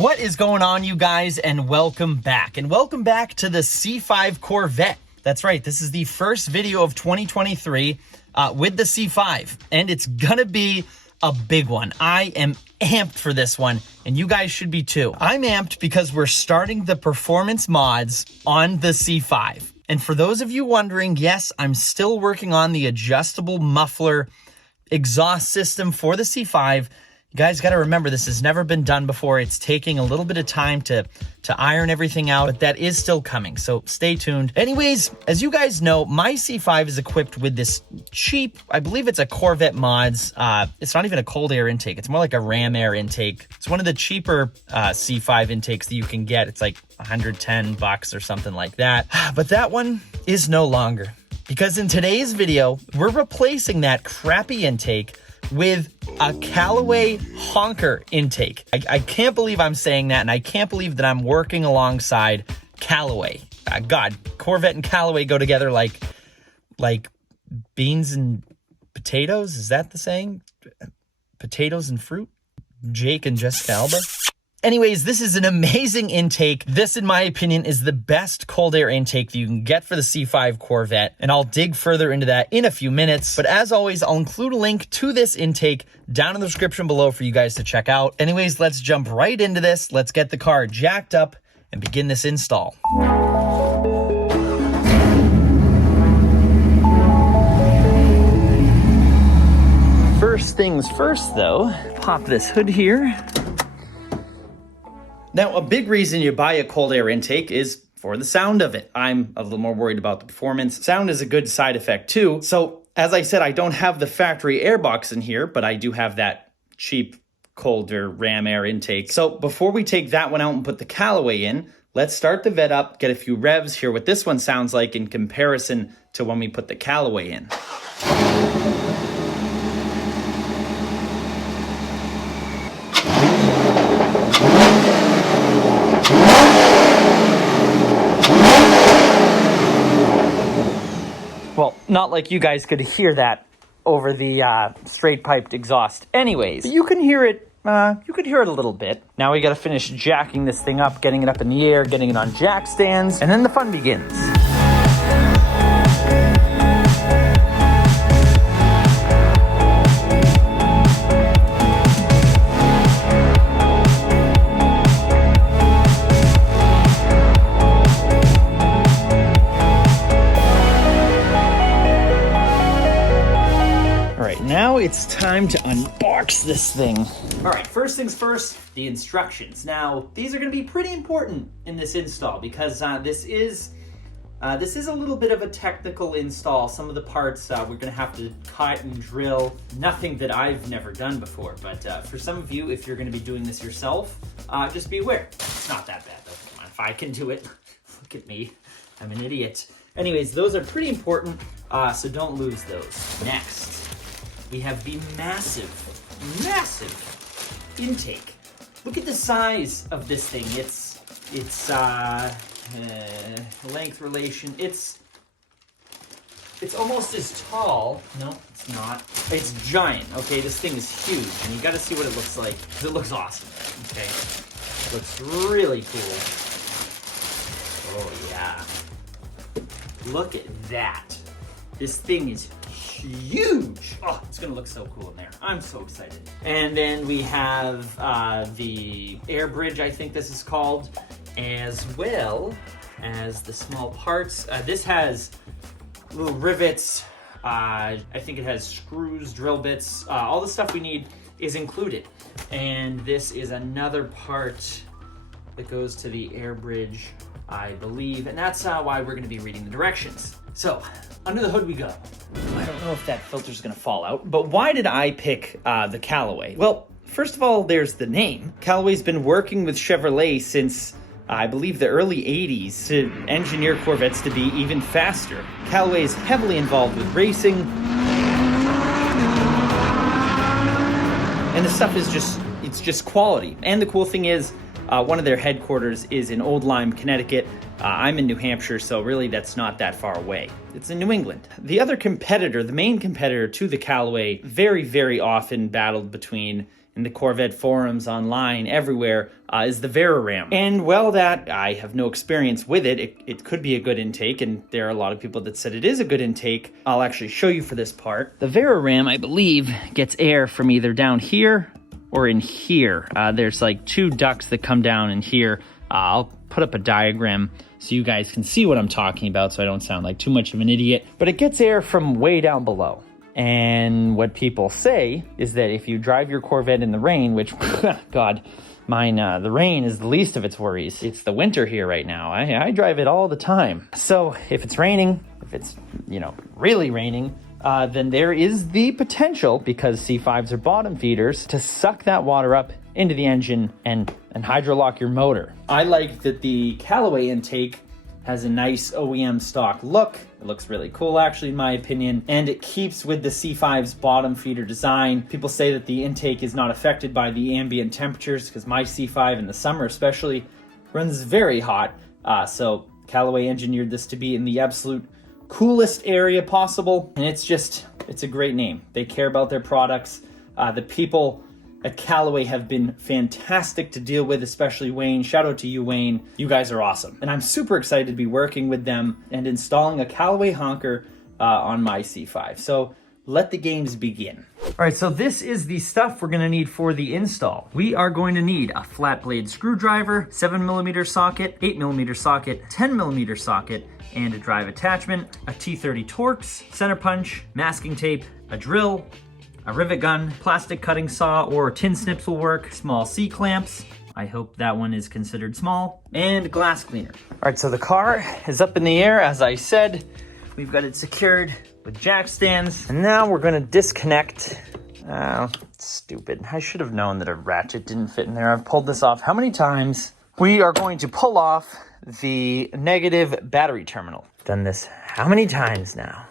What is going on, you guys, and welcome back. And welcome back to the C5 Corvette. That's right, this is the first video of 2023 with the C5, and it's gonna be a big one. I am amped for this one, and you guys should be too. I'm amped because we're starting the performance mods on the C5. And for those of you wondering, yes, I'm still working on the adjustable muffler exhaust system for the C5. You guys got to remember, this has never been done before. It's taking a little bit of time to iron everything out, but that is still coming, so stay tuned. Anyways, as you guys know, my C5 is equipped with this cheap, I believe it's a Corvette mods. It's not even a cold air intake. It's more like a ram air intake. It's one of the cheaper C5 intakes that you can get. It's like $110 or something like that. But that one is no longer, because in today's video, we're replacing that crappy intake with a Callaway Honker intake. I can't believe I'm saying that, and I can't believe that I'm working alongside Callaway. God, Corvette and Callaway go together like beans and potatoes. Is that the saying? Potatoes and fruit? Jake and Jessica Alba? Anyways, this is an amazing intake. This, in my opinion, is the best cold air intake that you can get for the C5 Corvette, and I'll dig further into that in a few minutes. But as always, I'll include a link to this intake down in the description below for you guys to check out. Anyways, let's jump right into this. Let's get the car jacked up and begin this install. First things first, though, pop this hood here. Now, a big reason you buy a cold air intake is for the sound of it. I'm a little more worried about the performance. Sound is a good side effect too. So, as I said, I don't have the factory air box in here, but I do have that cheap cold air ram air intake. So before we take that one out and put the Callaway in, let's start the vet up, get a few revs, hear what this one sounds like in comparison to when we put the Callaway in. Well, not like you guys could hear that over the straight piped exhaust. Anyways, you can hear it. You could hear it a little bit. Now we got to finish jacking this thing up, getting it up in the air, getting it on jack stands, and then the fun begins. Now it's time to unbox this thing. All right, first things first, the instructions. Now, these are going to be pretty important in this install because this is a little bit of a technical install. Some of the parts we're going to have to cut and drill. Nothing that I've never done before, but for some of you, if you're going to be doing this yourself, just be aware. It's not that bad, though. Come on, if I can do it, look at me. I'm an idiot. Anyways, those are pretty important, so don't lose those. Next, we have the massive intake. Look at the size of this thing. It's length relation. It's almost as tall. No, it's not. It's giant. Okay, this thing is huge, and you got to see what it looks like. It looks awesome. Okay, it looks really cool. Oh yeah. Look at that. This thing is huge. Oh, it's gonna look so cool in there. I'm so excited. And then we have the air bridge, I think this is called, as well as the small parts. This has little rivets. I think it has screws, drill bits. All the stuff we need is included. And this is another part that goes to the air bridge, I believe. And that's why we're gonna be reading the directions. So, under the hood we go. I don't know if that filter's gonna fall out, but why did I pick the Callaway? Well, first of all, there's the name. Callaway's been working with Chevrolet since, I believe, the early 80s to engineer Corvettes to be even faster. Callaway is heavily involved with racing, and the stuff is just quality. And the cool thing is, one of their headquarters is in Old Lyme, Connecticut. I'm in New Hampshire, so really that's not that far away. It's in New England. The other competitor, the main competitor to the Callaway, very, very often battled between in the Corvette forums, online, everywhere, is the Veraram. And well, that I have no experience with it. It could be a good intake, and there are a lot of people that said it is a good intake. I'll actually show you for this part. The Veraram, I believe, gets air from either down here or in here. There's like 2 ducts that come down in here. I'll put up a diagram so you guys can see what I'm talking about so I don't sound like too much of an idiot. But it gets air from way down below. And what people say is that if you drive your Corvette in the rain, which, God, mine, the rain is the least of its worries. It's the winter here right now. I drive it all the time. So if it's raining, if it's, really raining, then there is the potential, because C5s are bottom feeders, to suck that water up into the engine and hydrolock your motor. I like that the Callaway intake has a nice OEM stock look. It looks really cool, actually, in my opinion, and it keeps with the C5's bottom feeder design. People say that the intake is not affected by the ambient temperatures, because my C5 in the summer especially runs very hot. So Callaway engineered this to be in the absolute coolest area possible, and it's a great name. They care about their products. The people at Callaway have been fantastic to deal with, especially Wayne. Shout out to you, Wayne. You guys are awesome. And I'm super excited to be working with them and installing a Callaway Honker on my C5. So let the games begin. All right, so this is the stuff we're gonna need for the install. We are going to need a flat blade screwdriver, 7mm socket, 8mm socket, 10mm socket, and a drive attachment, a T30 Torx, center punch, masking tape, a drill, a rivet gun, plastic cutting saw or tin snips will work, small C-clamps, I hope that one is considered small, and glass cleaner. All right, so the car is up in the air, as I said. We've got it secured with jack stands, and now we're gonna disconnect. Oh, stupid. I should have known that a ratchet didn't fit in there. I've pulled this off how many times? We are going to pull off the negative battery terminal. Done this how many times now?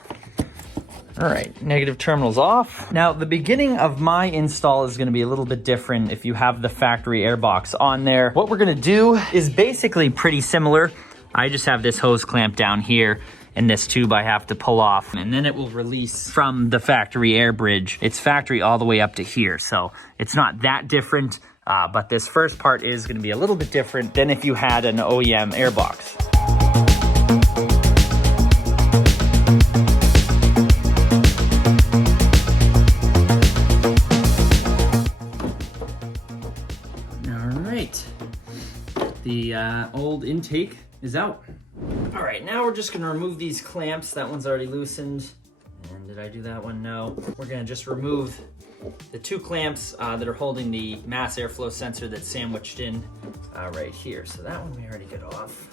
All right, negative terminal's off. Now, the beginning of my install is gonna be a little bit different if you have the factory airbox on there. What we're gonna do is basically pretty similar. I just have this hose clamp down here, and this tube I have to pull off, and then it will release from the factory air bridge. It's factory all the way up to here, so it's not that different, but this first part is gonna be a little bit different than if you had an OEM airbox. The old intake is out. All right, now we're just gonna remove these clamps. That one's already loosened. And did I do that one? No. We're gonna just remove the 2 clamps that are holding the mass airflow sensor that's sandwiched in right here. So that one we already got off.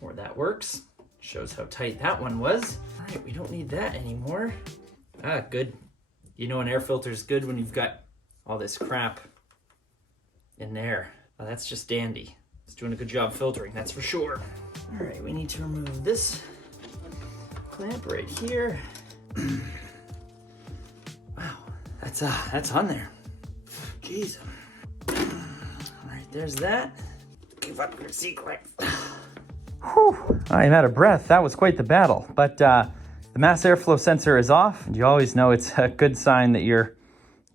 Or that works. Shows how tight that one was. All right, we don't need that anymore. Good. You know an air filter is good when you've got all this crap in there. Well, that's just dandy. It's doing a good job filtering, that's for sure. All right, we need to remove this clamp right here. Wow, that's on there. Jeez. All right, there's that. Give up your secret. Whew, I'm out of breath. That was quite the battle. But the mass airflow sensor is off. And you always know it's a good sign that your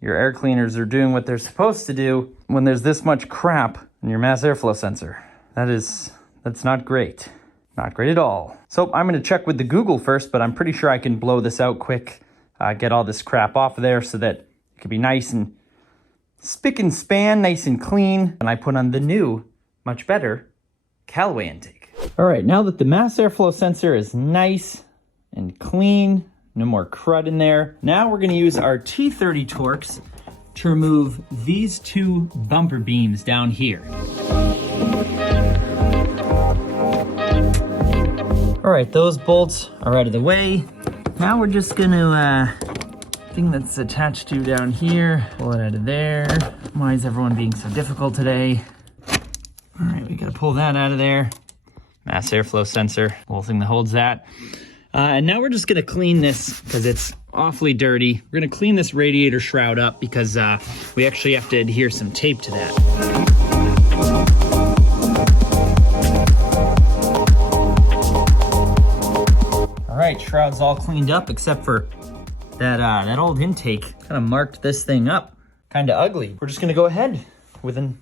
air cleaners are doing what they're supposed to do when there's this much crap in your mass airflow sensor. That's not great. Not great at all. So I'm gonna check with the Google first, but I'm pretty sure I can blow this out quick, get all this crap off of there so that it can be nice and spick and span, nice and clean. And I put on the new, much better, Callaway intake. All right, now that the mass airflow sensor is nice and clean, no more crud in there. Now we're gonna use our T30 Torx to remove these 2 bumper beams down here. All right, those bolts are out of the way. Now we're just gonna, thing that's attached to down here, pull it out of there. Why is everyone being so difficult today? All right, we gotta pull that out of there. Mass airflow sensor, little thing that holds that. And now we're just gonna clean this because it's awfully dirty. We're gonna clean this radiator shroud up because we actually have to adhere some tape to that. All right, shroud's all cleaned up except for that old intake kind of marked this thing up. Kind of ugly. We're just gonna go ahead with an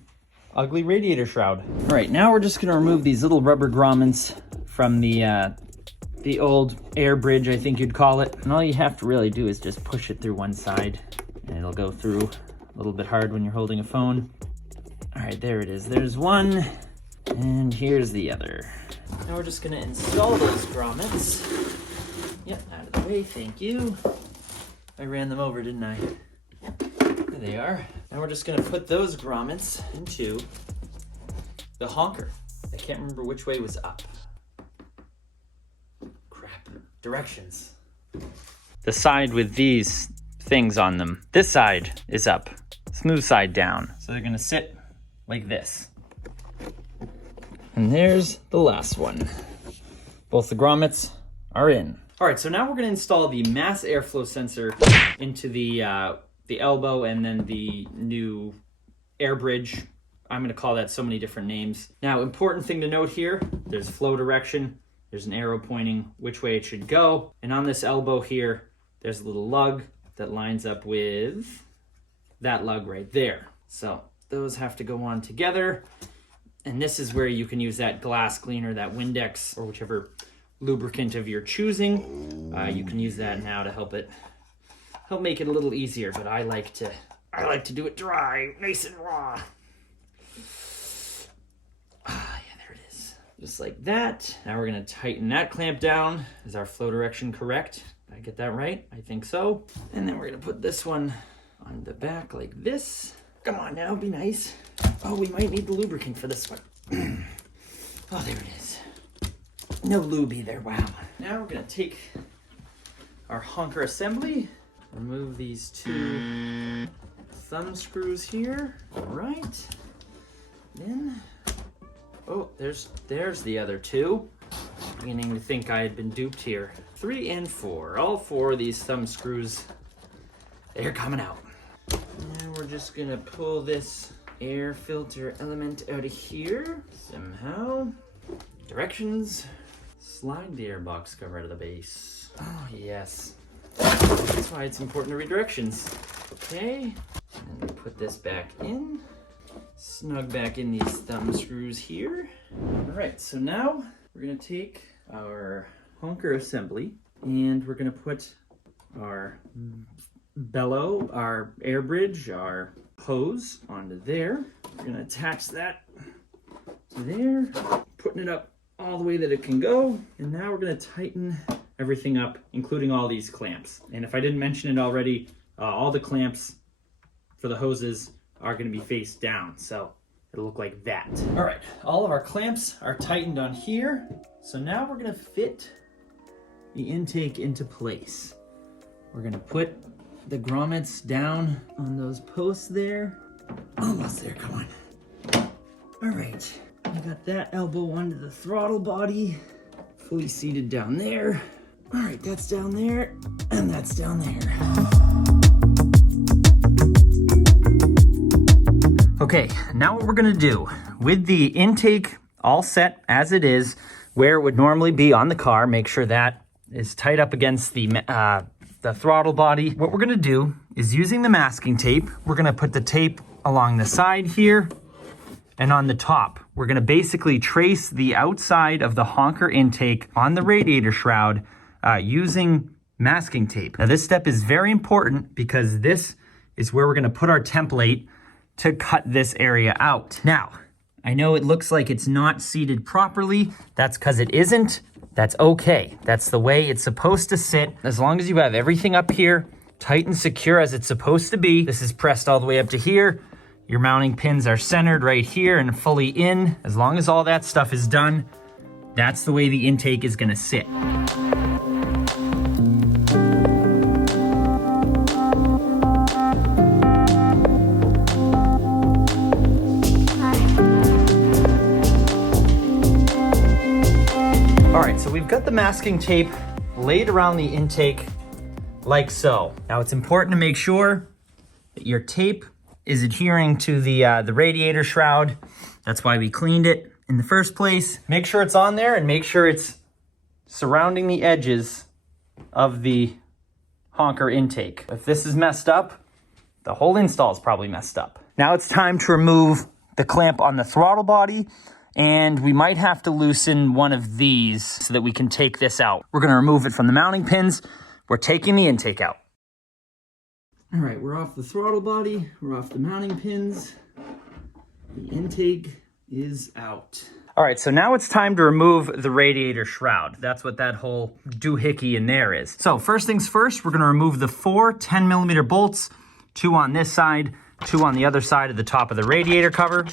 ugly radiator shroud. All right, now we're just gonna remove these little rubber grommets from the old air bridge, I think you'd call it. And all you have to really do is just push it through one side, and it'll go through a little bit hard when you're holding a phone. All right, there it is. There's one, and here's the other. Now we're just gonna install those grommets. Yep, out of the way, thank you. I ran them over, didn't I? There they are. Now we're just gonna put those grommets into the honker. I can't remember which way was up. Crap. Directions. The side with these things on them. This side is up, smooth side down. So they're gonna sit like this. And there's the last one. Both the grommets are in. All right, so now we're gonna install the mass airflow sensor into the elbow and then the new air bridge. I'm gonna call that so many different names. Now, important thing to note here, there's flow direction. There's an arrow pointing which way it should go. And on this elbow here, there's a little lug that lines up with that lug right there. So those have to go on together. And this is where you can use that glass cleaner, that Windex, or whichever lubricant of your choosing. You can use that now to help make it a little easier, but I like to do it dry, nice and raw. Yeah, there it is. Just like that. Now we're gonna tighten that clamp down. Is our flow direction correct? Did I get that right? I think so. And then we're gonna put this one on the back like this. Come on now, be nice. Oh, we might need the lubricant for this one. Oh, there it is. No lube either, wow. Now we're gonna take our honker assembly, remove these two thumb screws here. All right. Then, oh, there's the other two. Beginning to think I had been duped here. 3 and 4, all 4 of these thumb screws, they're coming out. Now we're just gonna pull this air filter element out of here somehow. Directions. Slide the airbox cover out of the base. Oh, yes. That's why it's important to read directions. Okay. And we put this back in. Snug back in these thumb screws here. All right, so now we're gonna take our honker assembly and we're gonna put our bellow, our air bridge, our hose onto there. We're gonna attach that to there, putting it up all the way that it can go. And now we're gonna tighten everything up, including all these clamps. And if I didn't mention it already, all the clamps for the hoses are gonna be face down. So it'll look like that. All right, all of our clamps are tightened on here. So now we're gonna fit the intake into place. We're gonna put the grommets down on those posts there. Almost there, come on. All right, I got that elbow onto the throttle body, fully seated down there. All right, that's down there, and that's down there. Okay, now what we're gonna do, with the intake all set as it is, where it would normally be on the car, make sure that is tight up against the throttle body. What we're gonna do is, using the masking tape, we're gonna put the tape along the side here and on the top. We're gonna basically trace the outside of the honker intake on the radiator shroud using masking tape. Now this step is very important because this is where we're gonna put our template to cut this area out. Now, I know it looks like it's not seated properly. That's because it isn't. That's okay. That's the way it's supposed to sit. As long as you have everything up here tight and secure as it's supposed to be. This is pressed all the way up to here. Your mounting pins are centered right here and fully in. As long as all that stuff is done, that's the way the intake is gonna sit. All right, so we've got the masking tape laid around the intake like so. Now it's important to make sure that your tape is adhering to the radiator shroud. That's why we cleaned it in the first place. Make sure it's on there and make sure it's surrounding the edges of the Honker intake. If this is messed up, the whole install is probably messed up. Now it's time to remove the clamp on the throttle body, and we might have to loosen one of these so that we can take this out. We're gonna remove it from the mounting pins. We're taking the intake out. All right, we're off the throttle body. We're off the mounting pins. The intake is out. All right, so now it's time to remove the radiator shroud. That's what that whole doohickey in there is. So first things first, we're gonna remove the 4 10mm bolts, 2 on this side, 2 on the other side of the top of the radiator cover.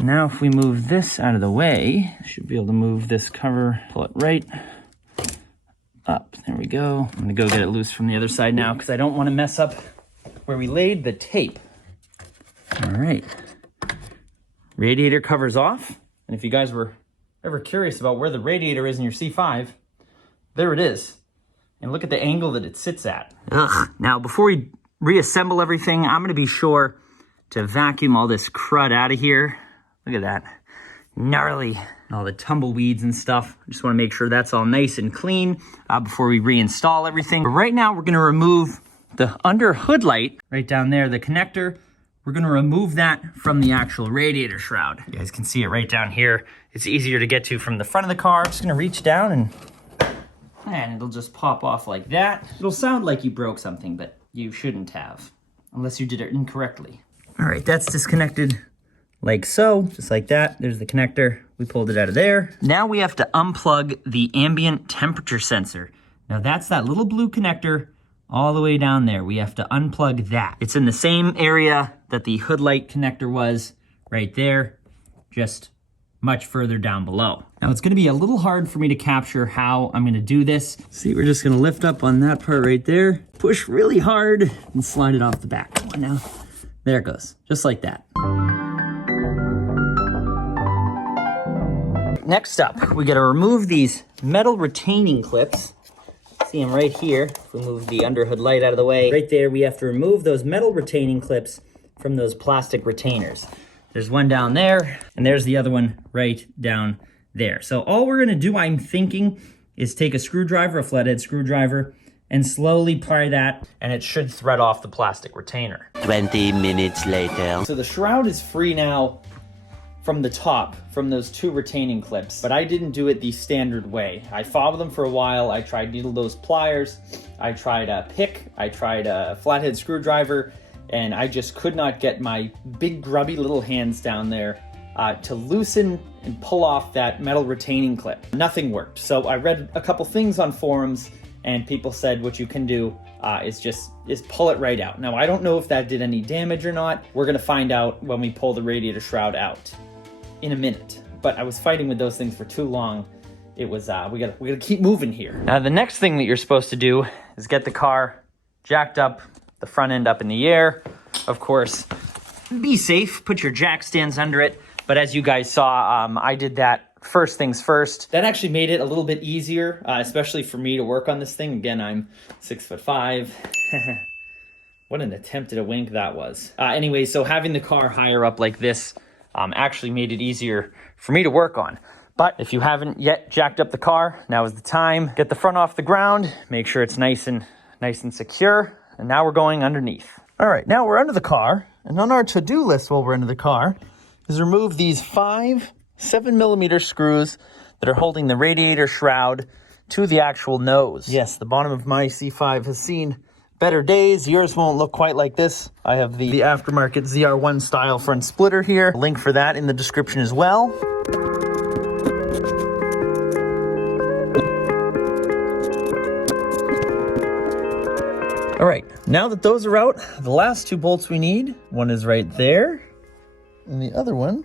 Now if we move this out of the way, should be able to move this cover, pull it right up. There we go. I'm gonna go get it loose from the other side now because I don't want to mess up where we laid the tape. All right. Radiator cover's off. And if you guys were ever curious about where the radiator is in your C5, there it is. And look at the angle that it sits at. Ugh. Now, before we reassemble everything, I'm gonna be sure to vacuum all this crud out of here. Look at that. Gnarly. All the tumbleweeds and stuff. I just want to make sure that's all nice and clean before we reinstall everything. But right now, we're going to remove the under hood light right down there, the connector. We're going to remove that from the actual radiator shroud. You guys can see it right down here. It's easier to get to from the front of the car. Just going to reach down and it'll just pop off like that. It'll sound like you broke something, but you shouldn't have, unless you did it incorrectly. All right, that's disconnected. Like so, just like that. There's the connector. We pulled it out of there. Now we have to unplug the ambient temperature sensor. Now that's that little blue connector all the way down there. We have to unplug that. It's in the same area that the hood light connector was right there, just much further down below. Now it's gonna be a little hard for me to capture how I'm gonna do this. See, we're just gonna lift up on that part right there, push really hard and slide it off the back. Come on now. There it goes, just like that. Next up, we gotta remove these metal retaining clips. See them right here. If we move the underhood light out of the way, right there, we have to remove those metal retaining clips from those plastic retainers. There's one down there, and there's the other one right down there. So all we're gonna do, I'm thinking, is take a screwdriver, a flathead screwdriver, and slowly pry that, and it should thread off the plastic retainer. 20 minutes later. So the shroud is free now from the top, from those 2 retaining clips, but I didn't do it the standard way. I fought with them for a while. I tried needle nose pliers, I tried a pick, I tried a flathead screwdriver, and I just could not get my big grubby little hands down there to loosen and pull off that metal retaining clip. Nothing worked. So I read a couple things on forums, and people said what you can do is pull it right out. Now I don't know if that did any damage or not. We're gonna find out when we pull the radiator shroud out in a minute. But I was fighting with those things for too long. It was, we gotta keep moving here. Now the next thing that you're supposed to do is get the car jacked up, the front end up in the air. Of course, be safe, put your jack stands under it. But as you guys saw, I did that first things first. That actually made it a little bit easier, especially for me to work on this thing. Again, I'm 6'5". What an attempt at a wink that was. Anyway, so having the car higher up like this actually made it easier for me to work on. But if you haven't yet jacked up the car, now is the time. Get the front off the ground, make sure it's nice and secure. And now we're going underneath. All right, now we're under the car. And on our to-do list while we're under the car is remove these 5 7mm screws that are holding the radiator shroud to the actual nose. Yes, the bottom of my C5 has seen better days. Yours won't look quite like this. I have the aftermarket ZR1 style front splitter here. Link for that in the description as well. All right, now that those are out, the last 2 bolts we need, one is right there, and the other one,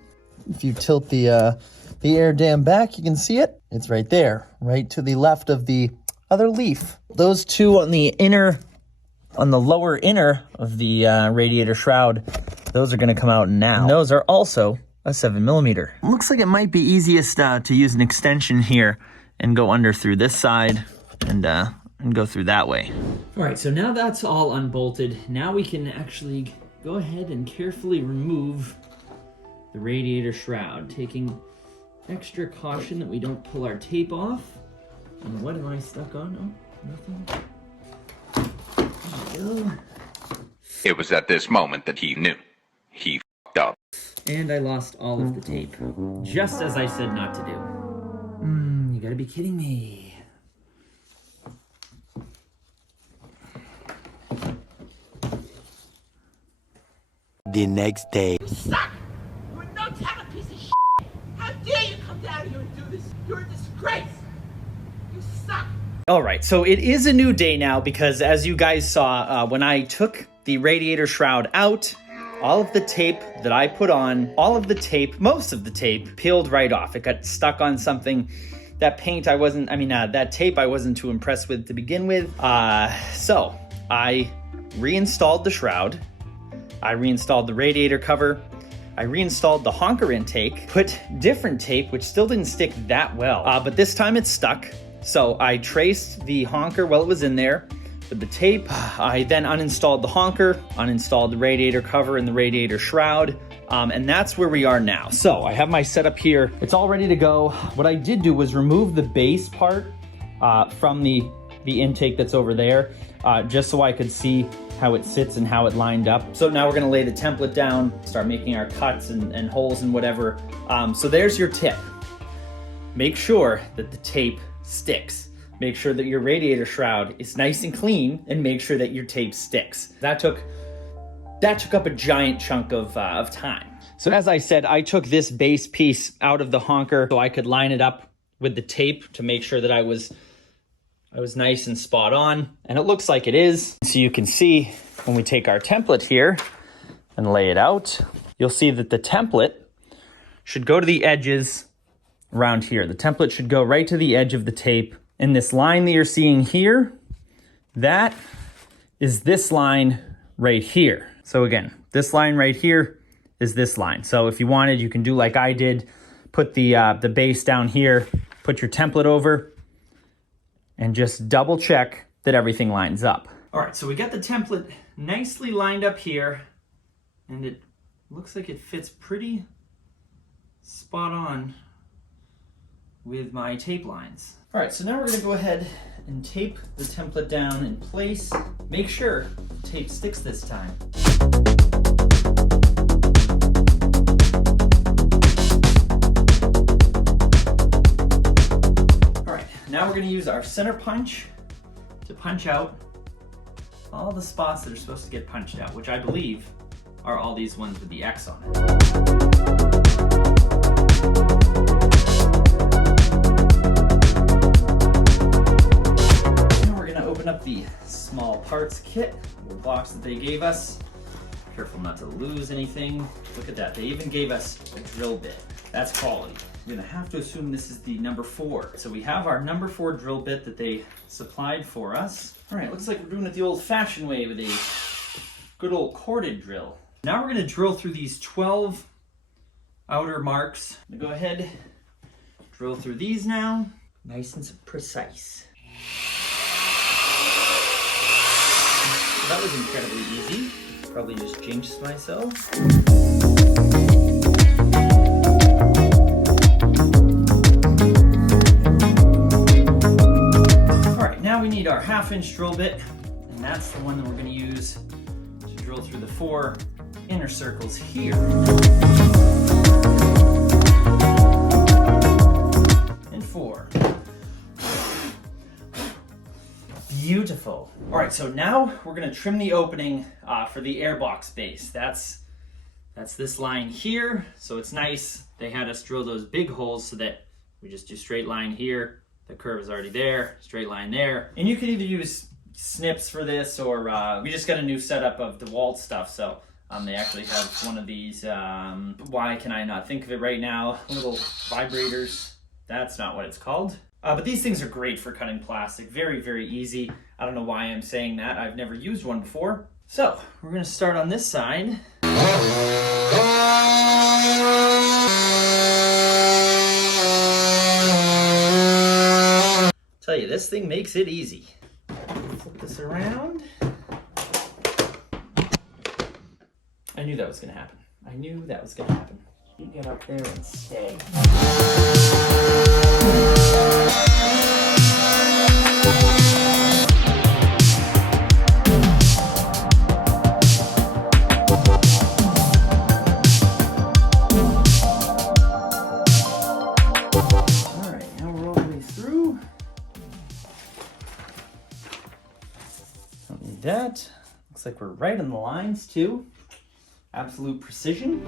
if you tilt the air dam back, you can see it. It's right there, right to the left of the other leaf. Those 2 on the lower inner of the radiator shroud, those are gonna come out now. And those are also a 7mm. Looks like it might be easiest to use an extension here and go under through this side and go through that way. All right, so now that's all unbolted. Now we can actually go ahead and carefully remove the radiator shroud, taking extra caution that we don't pull our tape off. And what am I stuck on? Nothing. There we go. It was at this moment that he knew. He f***ed up. And I lost all of the tape. Just as I said not to do. You gotta be kidding me. The next day. You suck! You're a no-talent piece of shit! How dare you come down here and do this? You're a disgrace! You suck! All right, so it is a new day now because as you guys saw, when I took the radiator shroud out, all of the tape that I put on, all of the tape, most of the tape, peeled right off. It got stuck on something. That paint that tape I wasn't too impressed with to begin with. So I reinstalled the shroud. I reinstalled the radiator cover. I reinstalled the honker intake, put different tape, which still didn't stick that well, but this time it stuck. So I traced the honker while it was in there with the tape. I then uninstalled the honker, uninstalled the radiator cover and the radiator shroud, and that's where we are now. So I have my setup here. It's all ready to go. What I did do was remove the base part from the intake that's over there, just so I could see how it sits and how it lined up. So now we're gonna lay the template down, start making our cuts and holes and whatever. So there's your tip. Make sure that the tape sticks. Make sure that your radiator shroud is nice and clean, and make sure that your tape sticks. That took up a giant chunk of time. So as I said, I took this base piece out of the honker so I could line it up with the tape to make sure that I was nice and spot on, and it looks like it is. So you can see when we take our template here and lay it out, you'll see that the template should go to the edges around here. The template should go right to the edge of the tape. And this line that you're seeing here, that is this line right here. So again, this line right here is this line. So if you wanted, you can do like I did, put the base down here, put your template over, and just double check that everything lines up. All right, so we got the template nicely lined up here, and it looks like it fits pretty spot on with my tape lines. All right, so now we're gonna go ahead and tape the template down in place. Make sure the tape sticks this time. Now we're going to use our center punch to punch out all the spots that are supposed to get punched out, which I believe are all these ones with the X on it. Now we're going to open up the small parts kit, the box that they gave us. Careful not to lose anything. Look at that, they even gave us a drill bit. That's quality. We're gonna have to assume this is the number 4. So we have our number 4 drill bit that they supplied for us. All right, looks like we're doing it the old-fashioned way with a good old corded drill. Now we're gonna drill through these 12 outer marks. I'm gonna go ahead, drill through these now. Nice and precise. So that was incredibly easy. Probably just jinxed myself. Now we need our 1/2-inch drill bit, and that's the one that we're going to use to drill through the 4 inner circles here. And 4. Beautiful. All right, so now we're going to trim the opening for the airbox base. That's this line here, so it's nice. They had us drill those big holes so that we just do straight line here. The curve is already there, straight line there. And you can either use snips for this, or we just got a new setup of DeWalt stuff, so they actually have one of these, why can I not think of it right now, little vibrators. That's not what it's called. But these things are great for cutting plastic, very, very easy. I don't know why I'm saying that, I've never used one before. So, we're gonna start on this side. Tell you, this thing makes it easy. Flip this around. I knew that was gonna happen. I knew that was gonna happen. You get up there and stay. All right, Looks like we're right on the lines too. Absolute precision.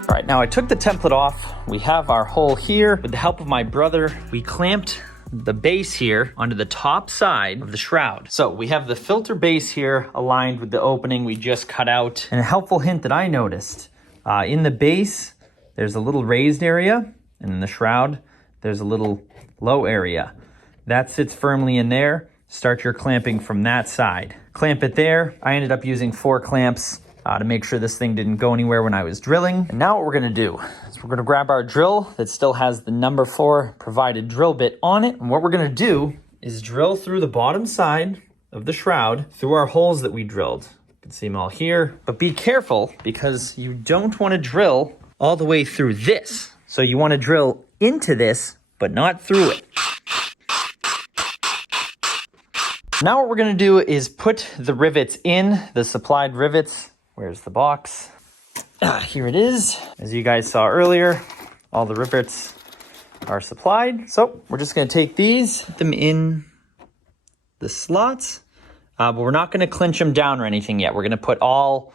All right, now I took the template off. We have our hole here. With the help of my brother, we clamped the base here onto the top side of the shroud. So we have the filter base here aligned with the opening we just cut out. And a helpful hint that I noticed, in the base, there's a little raised area, and in the shroud, there's a little low area. That sits firmly in there. Start your clamping from that side. Clamp it there. I ended up using 4 clamps to make sure this thing didn't go anywhere when I was drilling. And now what we're gonna do is we're gonna grab our drill that still has the number 4 provided drill bit on it. And what we're gonna do is drill through the bottom side of the shroud through our holes that we drilled. You can see them all here, but be careful because you don't wanna drill all the way through this. So you wanna drill into this, but not through it. Now what we're gonna do is put the rivets in, the supplied rivets. Where's the box? Here it is. As you guys saw earlier, all the rivets are supplied. So we're just gonna take these, put them in the slots, but we're not gonna clinch them down or anything yet. We're gonna put all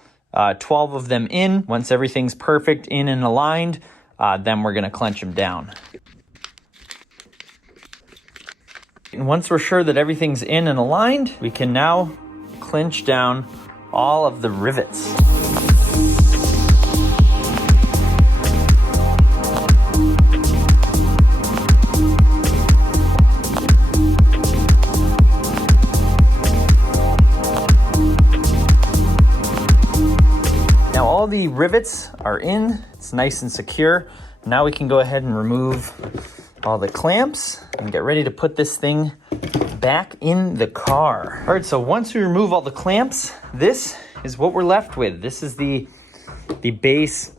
12 of them in. Once everything's perfect in and aligned, then we're gonna clench them down. And once we're sure that everything's in and aligned, we can now clinch down all of the rivets. Now all the rivets are in, it's nice and secure. Now we can go ahead and remove all the clamps and get ready to put this thing back in the car. All right, so once we remove all the clamps, this is what we're left with. This is the base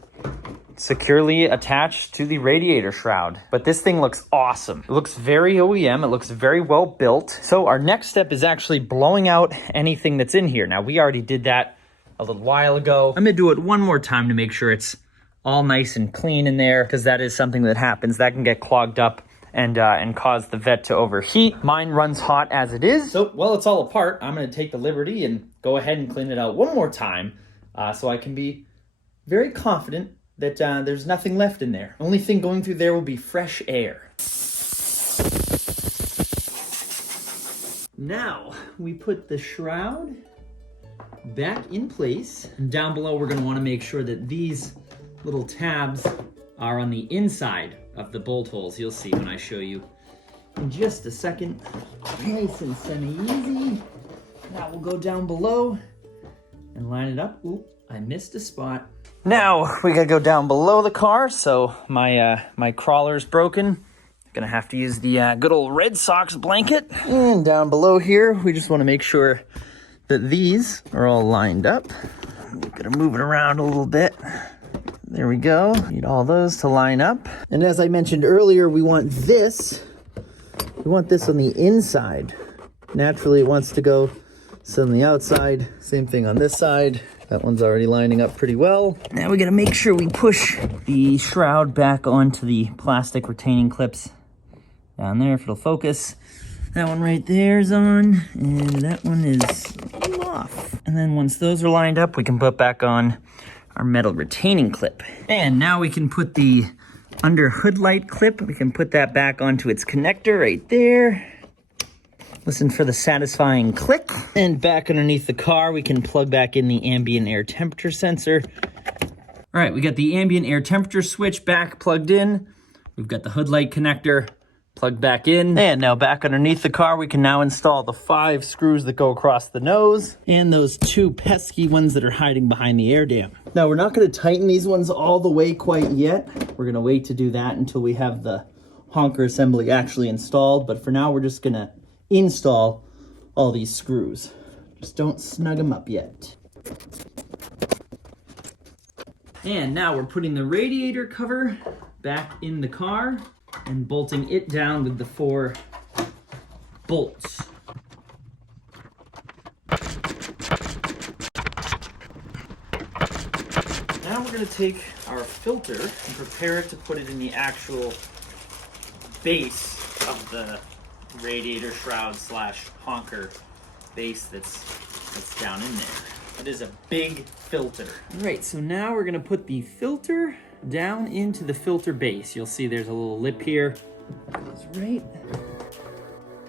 securely attached to the radiator shroud. But this thing looks awesome. It looks very OEM, it looks very well built. So our next step is actually blowing out anything that's in here. Now we already did that a little while ago. I'm gonna do it one more time to make sure it's all nice and clean in there, because that is something that happens. That can get clogged up and cause the vet to overheat. Mine runs hot as it is. So while it's all apart, I'm gonna take the liberty and go ahead and clean it out one more time so I can be very confident that there's nothing left in there. Only thing going through there will be fresh air. Now we put the shroud back in place. And down below, we're gonna wanna make sure that these little tabs are on the inside of the bolt holes. You'll see when I show you in just a second. Nice and semi-easy. Now we'll go down below and line it up. Ooh, I missed a spot. Now we gotta go down below the car. So my crawler's broken. Gonna have to use the good old Red Sox blanket. And down below here, we just wanna make sure that these are all lined up. Gonna move it around a little bit. There we go. Need all those to line up. And as I mentioned earlier, we want this on the inside. Naturally, it wants to go on the outside. Same thing on this side. That one's already lining up pretty well. Now we gotta make sure we push the shroud back onto the plastic retaining clips down there if it'll focus. That one right there is on, and that one is off. And then once those are lined up, we can put back on our metal retaining clip. And now we can put the under hood light clip, we can put that back onto its connector right there. Listen for the satisfying click. And back underneath the car, we can plug back in the ambient air temperature sensor. All right, we got the ambient air temperature switch back plugged in. We've got the hood light connector plugged back in. And now back underneath the car, we can now install the 5 screws that go across the nose and those 2 pesky ones that are hiding behind the air dam. Now we're not gonna tighten these ones all the way quite yet. We're gonna wait to do that until we have the Honker assembly actually installed. But for now, we're just gonna install all these screws. Just don't snug them up yet. And now we're putting the radiator cover back in the car and bolting it down with the 4 bolts. now we're gonna take our filter and prepare it to put it in the actual base of the radiator shroud slash honker base that's down in there. It is a big filter. All right, so now we're gonna put the filter down into the filter base. You'll see there's a little lip here. It's right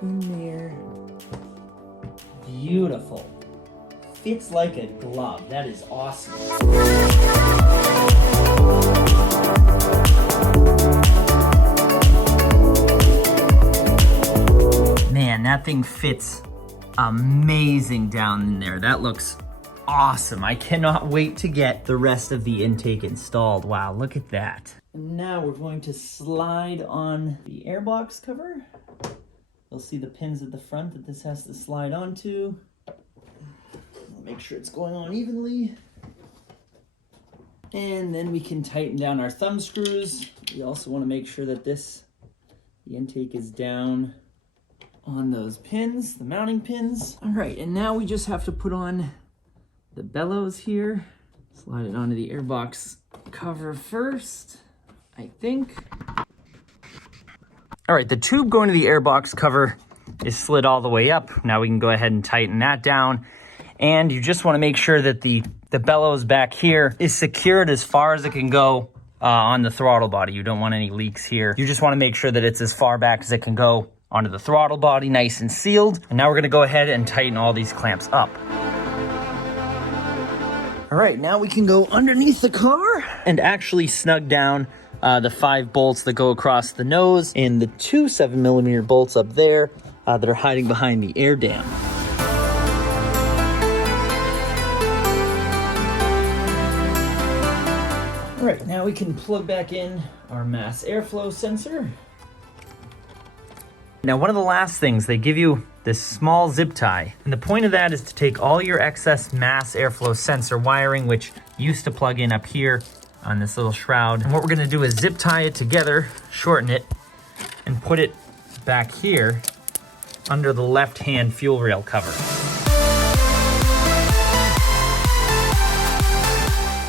in there. Beautiful. Fits like a glove. That is awesome. Man, that thing fits amazing down in there. That looks awesome. I cannot wait to get the rest of the intake installed. Wow, look at that. And now we're going to slide on the airbox cover. You'll see the pins at the front that this has to slide onto. Make sure it's going on evenly. And then we can tighten down our thumb screws. We also want to make sure that the intake is down on those pins, the mounting pins. All right, and now we just have to put on the bellows here. Slide it onto the airbox cover first, I think. All right, the tube going to the airbox cover is slid all the way up. Now we can go ahead and tighten that down. And you just want to make sure that the bellows back here is secured as far as it can go on the throttle body. You don't want any leaks here. You just want to make sure that it's as far back as it can go onto the throttle body, nice and sealed. And now we're going to go ahead and tighten all these clamps up. All right, now we can go underneath the car and actually snug down the 5 bolts that go across the nose and the 2 7mm bolts up there that are hiding behind the air dam. All right, now we can plug back in our mass airflow sensor. Now, one of the last things, they give you this small zip tie. And the point of that is to take all your excess mass airflow sensor wiring, which used to plug in up here on this little shroud. And what we're gonna do is zip tie it together, shorten it, and put it back here under the left-hand fuel rail cover.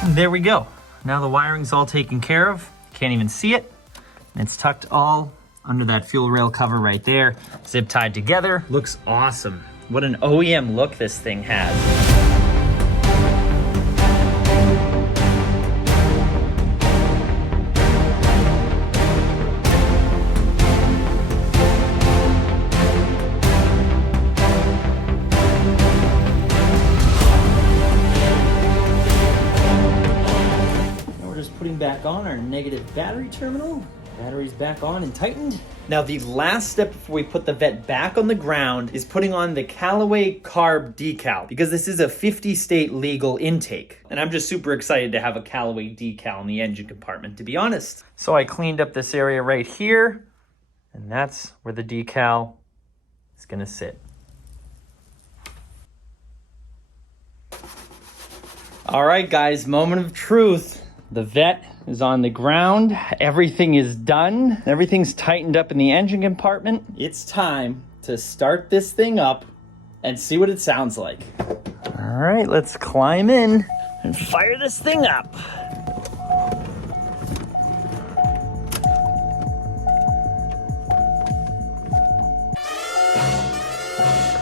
And there we go. Now the wiring's all taken care of. Can't even see it. And it's tucked all under that fuel rail cover right there. Zip tied together. Looks awesome. What an OEM look this thing has. Back on our negative battery terminal. Battery's back on and tightened. Now the last step before we put the Vette back on the ground is putting on the Callaway carb decal, because this is a 50-state legal intake. And I'm just super excited to have a Callaway decal in the engine compartment, to be honest. So I cleaned up this area right here, and that's where the decal is gonna sit. All right, guys, moment of truth. The Vette is on the ground. Everything is done. Everything's tightened up in the engine compartment. It's time to start this thing up and see what it sounds like. All right, let's climb in and fire this thing up.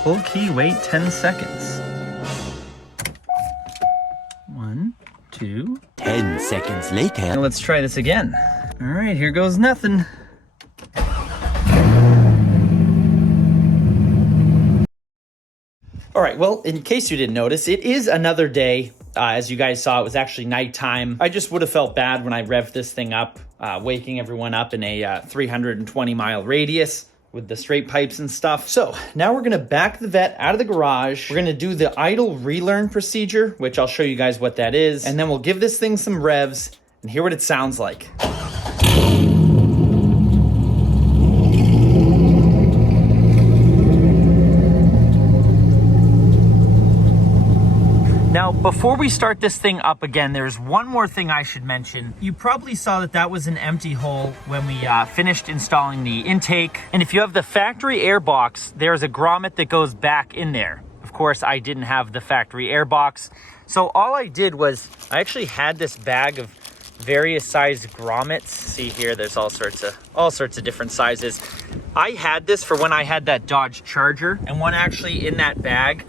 Pull key, wait 10 seconds. 1, 2, 10 seconds later. Now let's try this again. All right, here goes nothing. All right, well, in case you didn't notice, it is another day. As you guys saw, it was actually nighttime. I just would have felt bad when I revved this thing up, waking everyone up in a 320-mile radius with the straight pipes and stuff. So now we're gonna back the Vette out of the garage. We're gonna do the idle relearn procedure, which I'll show you guys what that is. And then we'll give this thing some revs and hear what it sounds like. Now, before we start this thing up again, there's one more thing I should mention. You probably saw that that was an empty hole when we finished installing the intake. And if you have the factory air box, there's a grommet that goes back in there. Of course, I didn't have the factory air box, So all I did was I actually had this bag of various size grommets. See here, there's all sorts of different sizes. I had this for when I had that Dodge Charger, and one actually in that bag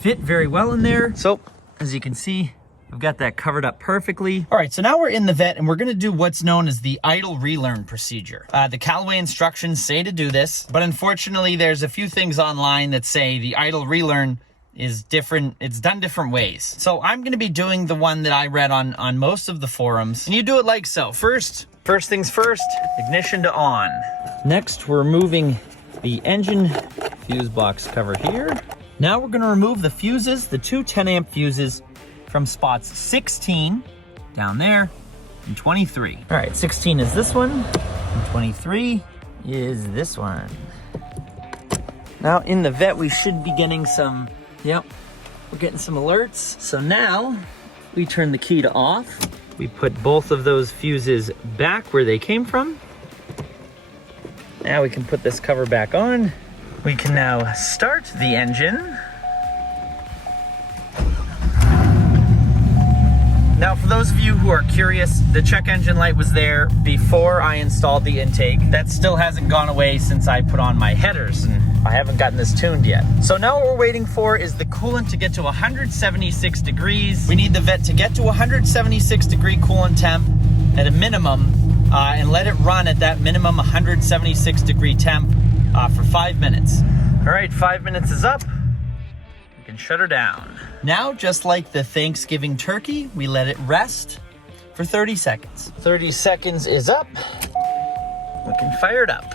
fit very well in there. So as you can see, I've got that covered up perfectly. All right, so now we're in the vet and we're gonna do what's known as the idle relearn procedure. The Callaway instructions say to do this, but unfortunately there's a few things online that say the idle relearn is different. It's done different ways. So I'm gonna be doing the one that I read on most of the forums. And you do it like so. First things first, ignition to on. Next, we're removing the engine fuse box cover here. Now we're gonna remove the fuses, the two 10 amp fuses from spots 16 down there and 23. All right, 16 is this one and 23 is this one. Now in the vet, we should be getting some, yep, we're getting some alerts. So now we turn the key to off. We put both of those fuses back where they came from. Now we can put this cover back on. We can now start the engine. Now, for those of you who are curious, the check engine light was there before I installed the intake. That still hasn't gone away since I put on my headers, and I haven't gotten this tuned yet. So now what we're waiting for is the coolant to get to 176 degrees. We need the vet to get to 176 degree coolant temp at a minimum, and let it run at that minimum 176 degree temp for 5 minutes. All right, 5 minutes is up. We can shut her down. Now, just like the Thanksgiving turkey, we let it rest for 30 seconds. 30 seconds is up. We can fire it up.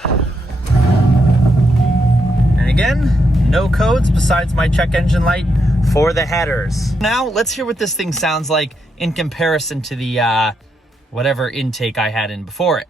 And again, no codes besides my check engine light for the headers. Now, let's hear what this thing sounds like in comparison to the whatever intake I had in before it.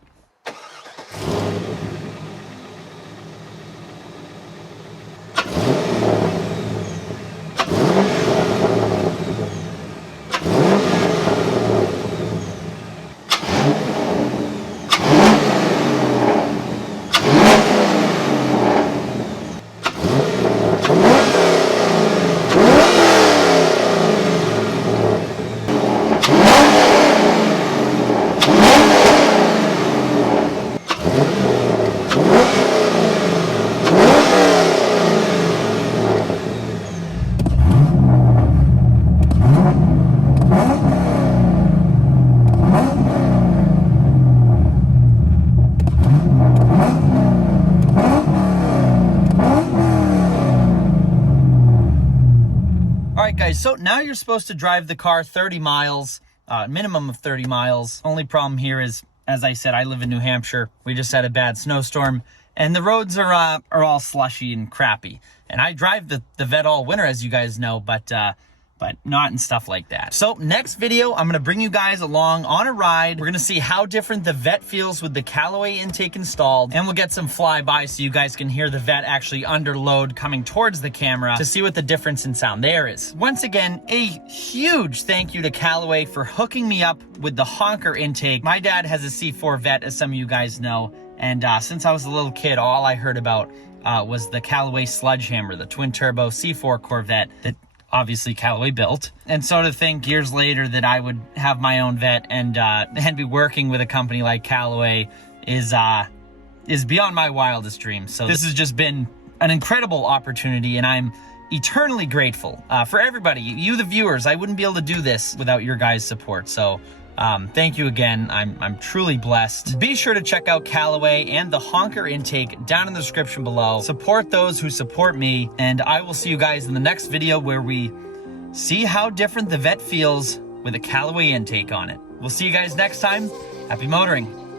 Guys, so now you're supposed to drive the car 30 miles, minimum of 30 miles. Only problem here is, as I said, I live in New Hampshire. We just had a bad snowstorm and the roads are all slushy and crappy. And I drive the vet all winter, as you guys know, but not in stuff like that. So next video, I'm gonna bring you guys along on a ride. We're gonna see how different the vet feels with the Callaway intake installed, and we'll get some flyby so you guys can hear the vet actually under load coming towards the camera to see what the difference in sound there is. Once again, a huge thank you to Callaway for hooking me up with the Honker intake. My dad has a C4 vet, as some of you guys know, and since I was a little kid, all I heard about was the Callaway Sledgehammer, the twin turbo C4 Corvette that obviously Callaway built. And so to think years later that I would have my own vet and be working with a company like Callaway is beyond my wildest dreams. So this has just been an incredible opportunity, and I'm eternally grateful for everybody. You the viewers, I wouldn't be able to do this without your guys' support. So thank you again. I'm truly blessed. Be sure to check out Callaway and the Honker intake down in the description below. Support those who support me, and I will see you guys in the next video where we see how different the vet feels with a Callaway intake on it. We'll see you guys next time. Happy motoring.